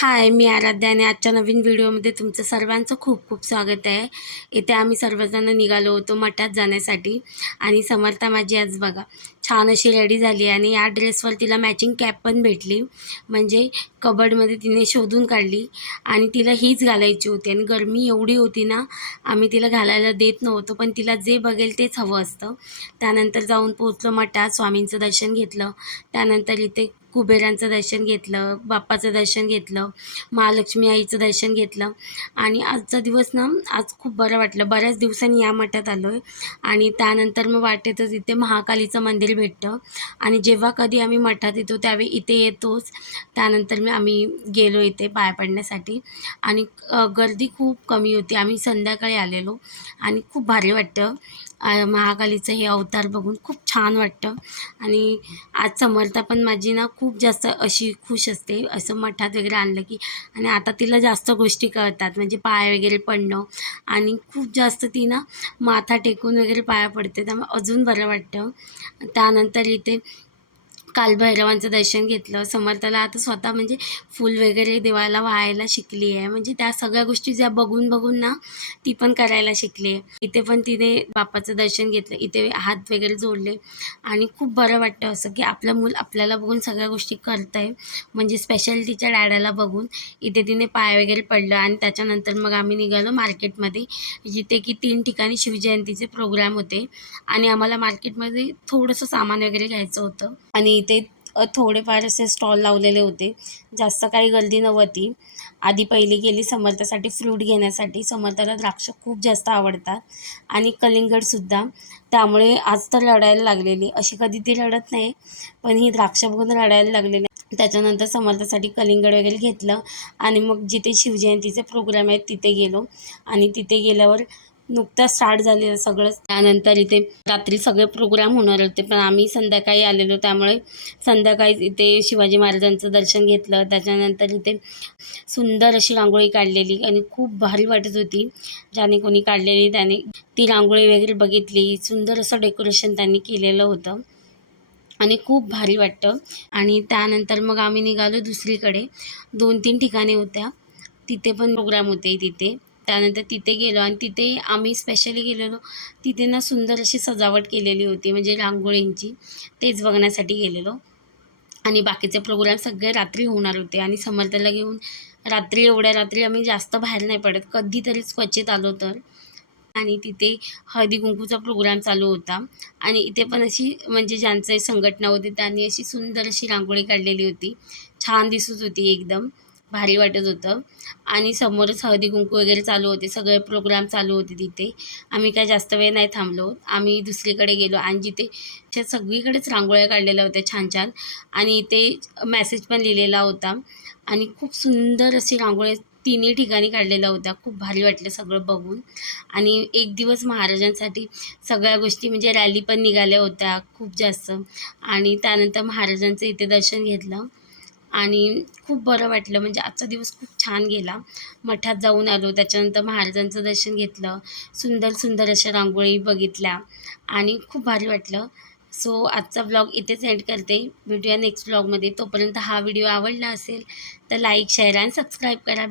हाय, मी आराध्या आणि आजच्या नवीन व्हिडिओमध्ये तुमचं सर्वांचं खूप खूप स्वागत आहे. इथे आम्ही सर्वजण निघालो होतो मठात जाण्यासाठी आणि समर्था माझी आज बघा छान अशी रेडी झाली आणि या ड्रेसवर तिला मॅचिंग कॅप पण भेटली. म्हणजे कबर्डमध्ये तिने शोधून काढली आणि तिला हीच घालायची होती आणि गरमी एवढी होती ना, आम्ही तिला घालायला देत नव्हतो, पण तिला जे बघेल तेच हवं असतं. त्यानंतर जाऊन पोहोचलो मठात, स्वामींचं दर्शन घेतलं. त्यानंतर इथे कुबेरांचं दर्शन घेतलं, बाप्पाचं दर्शन घेतलं, महालक्ष्मी आईचं दर्शन घेतलं आणि आजचा दिवस ना आज खूप बरं वाटलं. बऱ्याच दिवसांनी या मठात आलो आहे आणि त्यानंतर मग वाटेतच इथे महाकालीचं मंदिर भेटतं आणि जेव्हा कधी आम्ही मठात येतो त्यावेळी इथे येतोच. त्यानंतर आम्ही गेलो इथे पाया पडण्यासाठी आणि गर्दी खूप कमी होती. आम्ही संध्याकाळी आलेलो आणि खूप भारी वाटतं. महाकालीचं हे अवतार बघून खूप छान वाटतं आणि आज समर्था पण माझी ना खूप जास्त अशी खुश असते असं मठात वगैरे आणलं की. आणि आता तिला जास्त गोष्टी कळतात, म्हणजे पाय वगैरे पडणं आणि खूप जास्त ती ना माथा टेकून वगैरे पाया पडते, त्यामुळे अजून बरं वाटतं. त्यानंतर इथे कालभैरवांचं दर्शन घेतलं. समर्थाला आता स्वतः म्हणजे फूल वगैरे देवाला वाहायला शिकली आहे. म्हणजे त्या सगळ्या गोष्टी ज्या बघून बघून ना ती पण करायला शिकली आहे. इथे पण तिने बाप्पाचं दर्शन घेतलं. इथे हात वगैरे जोडले आणि खूप बरं वाटतं असं की आपलं मूल आपल्याला बघून सगळ्या गोष्टी करतं आहे. म्हणजे स्पेशल तिच्या डॅडाला बघून इथे तिने पाय वगैरे पडलं आणि त्याच्यानंतर मग आम्ही निघालो मार्केटमध्ये, जिथे की 3 ठिकाणी शिवजयंतीचे प्रोग्राम होते आणि आम्हाला मार्केटमध्ये थोडंसं सामान वगैरे घ्यायचं होतं आणि इथे थोडेफार असे स्टॉल लावलेले होते. जास्त काही गर्दी नव्हती. आधी पहिली गेली समर्थासाठी फ्रूट घेण्यासाठी. समर्थाला द्राक्ष खूप जास्त आवडतात आणि कलिंगडसुद्धा. त्यामुळे आज तर रडायला लागलेली. अशी कधी ती रडत नाही, पण ही द्राक्ष बघून रडायला लागलेली. त्याच्यानंतर समर्थासाठी कलिंगड वगैरे घेतलं आणि मग जिथे शिवजयंतीचे प्रोग्राम आहेत तिथे गेलो आणि तिथे गेल्यावर नुकताच स्टार्ट झालेलं सगळंच. त्यानंतर इथे रात्री सगळे प्रोग्राम होणार होते, पण आम्ही संध्याकाळी आलेलो त्यामुळे संध्याकाळी इथे शिवाजी महाराजांचं दर्शन घेतलं. त्याच्यानंतर इथे सुंदर अशी रांगोळी काढलेली आणि खूप भारी वाटत होती. ज्याने कोणी काढलेली त्याने ती रांगोळी वगैरे बघितली. सुंदर असं डेकोरेशन त्यांनी केलेलं होतं आणि खूप भारी वाटतं. आणि त्यानंतर मग आम्ही निघालो दुसरीकडे. 2-3 ठिकाणे होत्या, तिथे पण प्रोग्राम होते तिथे. त्यानंतर तिथे गेलो आणि तिथे आम्ही स्पेशली गेलेलो. तिथे ना सुंदर अशी सजावट केलेली होती, म्हणजे रांगोळींची. तेच बघण्यासाठी गेलेलो आणि बाकीचे प्रोग्राम सगळे रात्री होणार होते आणि समर्थाला घेऊन रात्री, एवढ्या रात्री आम्ही जास्त बाहेर नाही पडत, कधीतरीच क्वचित आलो तर. आणि तिथे हळदी-कुंकूचा प्रोग्राम चालू होता आणि इथे पण अशी म्हणजे ज्यांची संघटना होती त्यांनी अशी सुंदर अशी रांगोळी काढलेली होती. छान दिसत होती एकदम, भारी वाटत होतं आणि समोरच हळदी-कुंकू वगैरे चालू होते. सगळे प्रोग्राम चालू होते तिथे. आम्ही काय जास्त वेळ नाही थांबलो. आम्ही दुसरीकडे गेलो आणि जिथे अशा सगळीकडेच रांगोळ्या काढलेल्या होत्या छान-छान आणि इथे मेसेज पण लिहिलेला होता आणि खूप सुंदर अशी रांगोळ्या तिन्ही ठिकाणी काढलेल्या होत्या. खूप भारी वाटलं सगळं बघून. आणि एक दिवस महाराजांसाठी सगळ्या गोष्टी, म्हणजे रॅली पण निघाल्या होत्या खूप जास्त आणि त्यानंतर महाराजांचं इथे दर्शन घेतलं आणि खूप बरं वाटलं. म्हणजे आजचा दिवस खूप छान गेला. मठात जाऊन आलो, त्याच्यानंतर महाराजांचं दर्शन घेतलं, सुंदर सुंदर अशा रांगोळी बघितल्या आणि खूप भारी वाटलं. सो आजचा ब्लॉग इथेच एंड करते. भेटूया नेक्स्ट ब्लॉगमध्ये. तोपर्यंत हा व्हिडिओ आवडला असेल तर लाईक, शेअर आणि सबस्क्राईब करा.